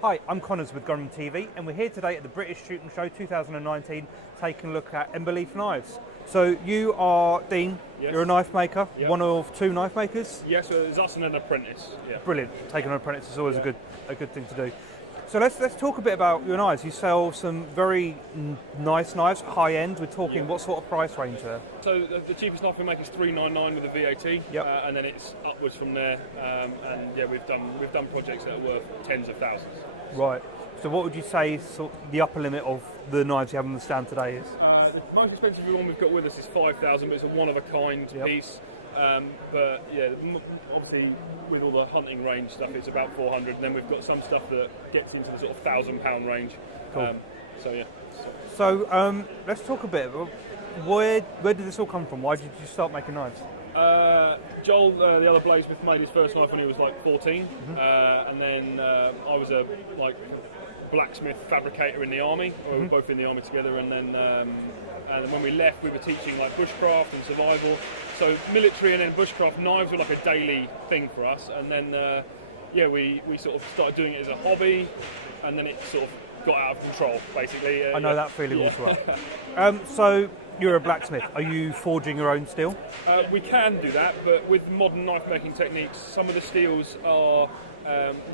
Hi, I'm Connors with Gunroom.tv and we're here today at the British Shooting Show 2019 taking a look at Emberleaf knives. So you are Dean, Yes. You're a knife maker, Yep. one of two knife makers. Yes, so there's us and an apprentice. Yeah. Brilliant, taking an apprentice is always a good thing to do. So let's talk a bit about your knives. You sell some very nice knives, high end. We're talking what sort of price range there? So the cheapest knife we make is $399 with a VAT, Yep. And then it's upwards from there. And yeah, we've done projects that are worth tens of thousands. Right. So what would you say the upper limit of the knives you have on the stand today is? The most expensive one we've got with us is $5,000, but it's a one of a kind piece. But yeah, obviously with all the hunting range stuff, it's about 400. And then we've got some stuff that gets into the sort of £1,000 range. Cool. So yeah. So let's talk a bit. Where did this all come from? Why did you start making knives? Joel, the other bladesmith, made his first knife when he was like 14, and then I was a blacksmith fabricator in the army. We were both in the army together, and then when we left, we were teaching like bushcraft and survival. So military and then bushcraft, knives were like a daily thing for us, and then we sort of started doing it as a hobby, and then it sort of got out of control, basically. I know that feeling also well. So you're a blacksmith. Are you forging your own steel? We can do that, but with modern knife making techniques, some of the steels are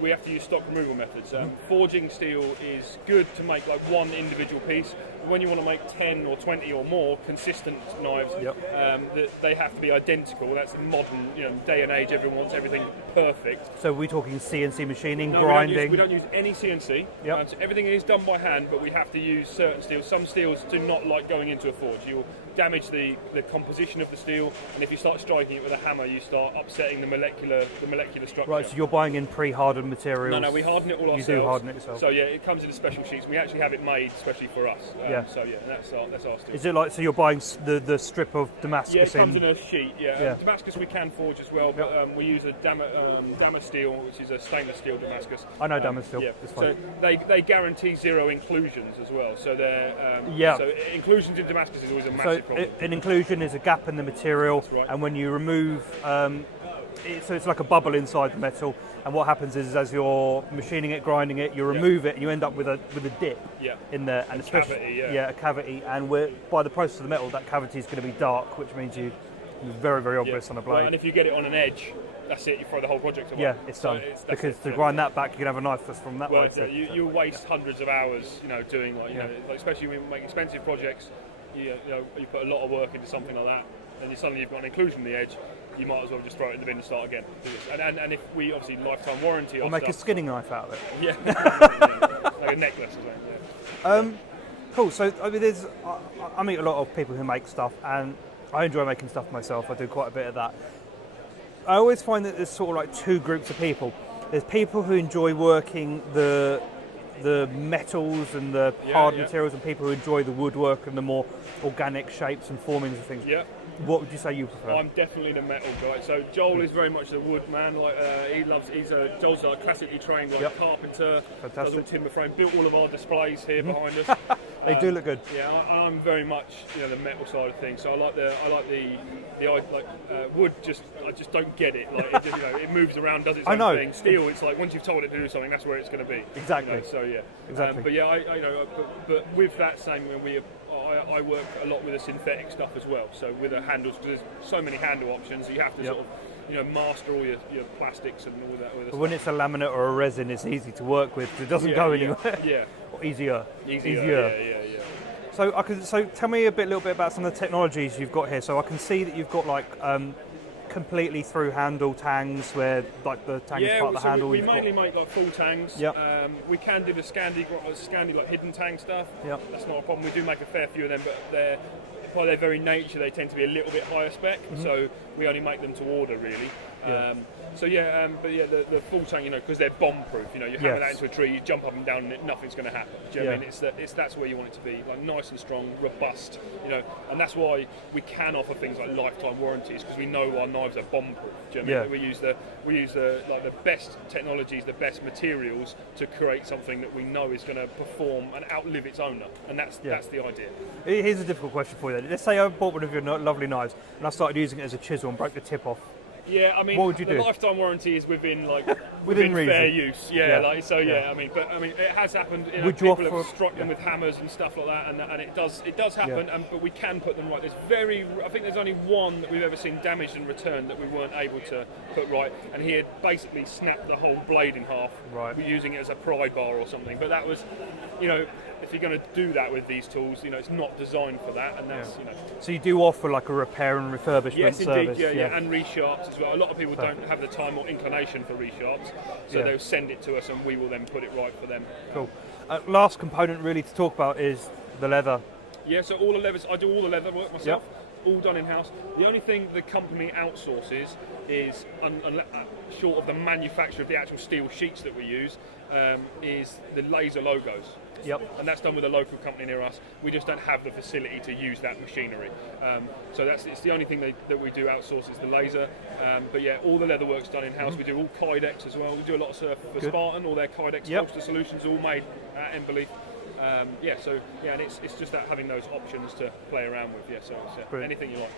we have to use stock removal methods. Forging steel is good to make like one individual piece. But when you want to make 10 or 20 or more consistent knives, that they have to be identical. That's modern, day and age. Everyone wants everything perfect. So we're talking CNC machining, No, grinding. We don't use any CNC. So everything is done by hand, but we have to use certain steels. Some steels do not like going into a forge. You'll damage the composition of the steel, and if you start striking it with a hammer, you start upsetting the molecular structure. Right, so you're buying in pre-hardened materials. No, we harden it all ourselves. You do harden it yourself. So yeah, it comes in special sheets. We actually have it made especially for us. So yeah, that's our steel. Is it like, so you're buying the strip of Damascus? Yeah, it comes in a sheet. Yeah. Damascus we can forge as well, but we use a Damas steel, which is a stainless steel Damascus. I know Damas steel. Yeah. It's fine. So they guarantee zero inclusions as well. So they're So inclusions in Damascus is always a massive problem. An inclusion is a gap in the material, right. And when you remove, so it's like a bubble inside the metal. And what happens is, as you're machining it, grinding it, you remove it, and you end up with a dip in there, and especially cavity, a cavity. And by the process of the metal, that cavity is going to be dark, which means you're very, very obvious on a blade. Well, and if you get it on an edge, that's it. You throw the whole project away. Yeah, it's done. Because to grind that back, you can have a knife that's from that way. Yeah, you waste hundreds of hours, doing like especially when you make expensive projects. You put a lot of work into something like that, and suddenly you've got an inclusion on the edge. You might as well just throw it in the bin and start again. And if we obviously lifetime warranty, or make a skinning knife out of it. Yeah, like a necklace or something. Yeah. Cool. So I mean, I meet a lot of people who make stuff, and I enjoy making stuff myself. I do quite a bit of that. I always find that there's sort of like two groups of people. There's people who enjoy working the metals and the hard materials, and people who enjoy the woodwork and the more organic shapes and formings and things. Yeah. What would you say you prefer? I'm definitely the metal guy. So Joel is very much the wood man. Like Joel's a classically trained carpenter. Fantastic. Does all timber frame. Built all of our displays here behind us. They do look good. Yeah, I'm very much the metal side of things. So I like wood. I just don't get it. Like it moves around, does its own thing. Steel, it's like once you've told it to do something, that's where it's going to be. Exactly. So yeah. Exactly. But with that same, I work a lot with the synthetic stuff as well. So with the handles, because there's so many handle options, you have to sort of master all your plastics and all that. But when it's a laminate or a resin, it's easy to work with. It doesn't go anywhere. Yeah. Or easier. Yeah. So tell me a little bit about some of the technologies you've got here. So I can see that you've got like completely through handle tangs, where like the tang is part of the handle. We mainly make like full tangs. Yep. We can do the Scandi like hidden tang stuff. Yep. That's not a problem. We do make a fair few of them, but by their very nature, they tend to be a little bit higher spec. So we only make them to order, really. The full tang, because they're bomb-proof. You hammer that into a tree, you jump up and down, and nothing's going to happen. Do you know what I mean? That's where you want it to be, like nice and strong, robust. And that's why we can offer things like lifetime warranties, because we know our knives are bomb-proof. Do you know what I mean? We use the best technologies, the best materials to create something that we know is going to perform and outlive its owner, and that's the idea. Here's a difficult question for you then. Let's say I bought one of your lovely knives and I started using it as a chisel and broke the tip off. Yeah, I mean, what would you the do? lifetime warranty is within Within reason. fair use. Yeah, Yeah. I mean, it has happened. Would you people offer- have struck them with hammers and stuff like that, and it does happen. But we can put them right. I think there's only one that we've ever seen damaged and returned that we weren't able to put right, and he had basically snapped the whole blade in half. Right. Using it as a pry bar or something. But that was, if you're going to do that with these tools, it's not designed for that, and that's So you do offer like a repair and refurbishment Yes, service? indeed, yeah, and resharps as well. A lot of people don't have the time or inclination for resharps, so they'll send it to us and we will then put it right for them. Cool. Last component really to talk about is the leather. Yeah, so all the levers, I do all the leather work myself, all done in-house. The only thing the company outsources is, short of the manufacture of the actual steel sheets that we use, is the laser logos. Yep. And that's done with a local company near us. We just don't have the facility to use that machinery. So it's the only thing that we do outsource is the laser. But yeah, all the leather work's done in-house. We do all Kydex as well. We do a lot of stuff for Spartan, all their Kydex poster solutions are all made at Emberleaf. And it's just that having those options to play around with. So it's anything you like.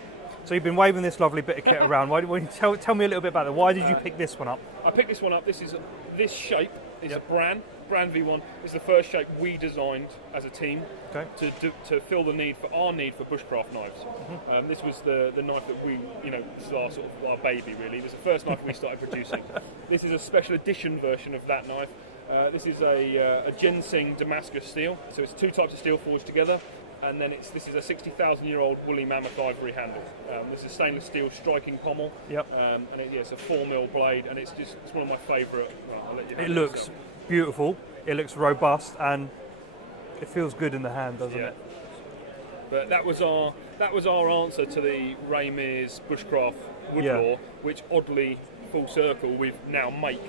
So you've been waving this lovely bit of kit around. Why don't you tell me a little bit about it? Why did you pick this one up? I picked this one up. This shape is a brand V1. It's the first shape we designed as a team to fill the need for bushcraft knives. This was the knife that we, this is our baby really. This is the first knife we started producing. This is a special edition version of that knife. This is a ginseng Damascus steel. So it's two types of steel forged together. And then this is a 60,000-year-old woolly Mammoth Ivory handle. This is stainless steel striking pommel. And it's a 4mm blade, and it's one of my favourite. Well, I'll let you It looks beautiful. It looks robust, and it feels good in the hand, doesn't it? But that was our answer to the Ramir's Bushcraft Woodlaw, which oddly, full circle, we now make.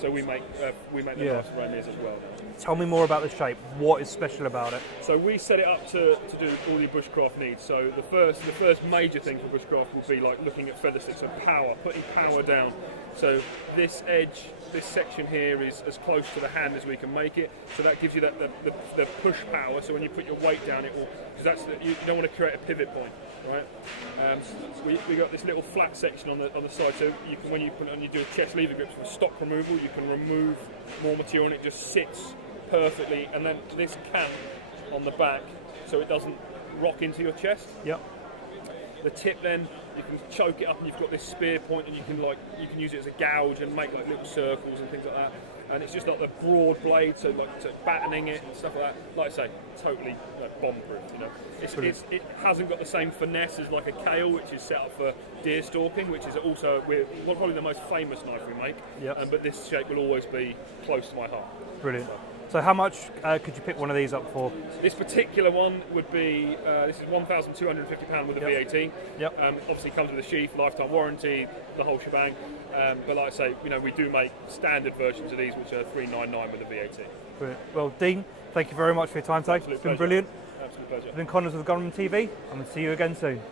So we make the knives for Ramir's as well. Tell me more about the shape. What is special about it? So we set it up to do all your bushcraft needs. So the first major thing for bushcraft would be like looking at feather sticks, so power, putting power down. So this section here is as close to the hand as we can make it. So that gives you the push power. So when you put your weight down, it will, because you don't want to create a pivot point, right? We got this little flat section on the side. So you can, when you do a chest lever grips with stock removal, you can remove more material and it just sits perfectly, and then this cant on the back so it doesn't rock into your chest. The tip, then you can choke it up and you've got this spear point, and you can use it as a gouge and make like little circles and things like that. And it's just like the broad blade, so battening it and stuff like that. Like I say, totally bomb-proof. It hasn't got the same finesse as like a Kale, which is set up for deer stalking, which is also probably the most famous knife we make. But this shape will always be close to my heart. Brilliant. So how much could you pick one of these up for? This particular one would be, this is £1,250 with a VAT. Obviously comes with a sheath, lifetime warranty, the whole shebang. But like I say, we do make standard versions of these, which are $399 with a VAT. Brilliant. Well, Dean, thank you very much for your time today. It's been brilliant. Absolute pleasure. I've been Connors with Gunroom.tv. I'm going to see you again soon.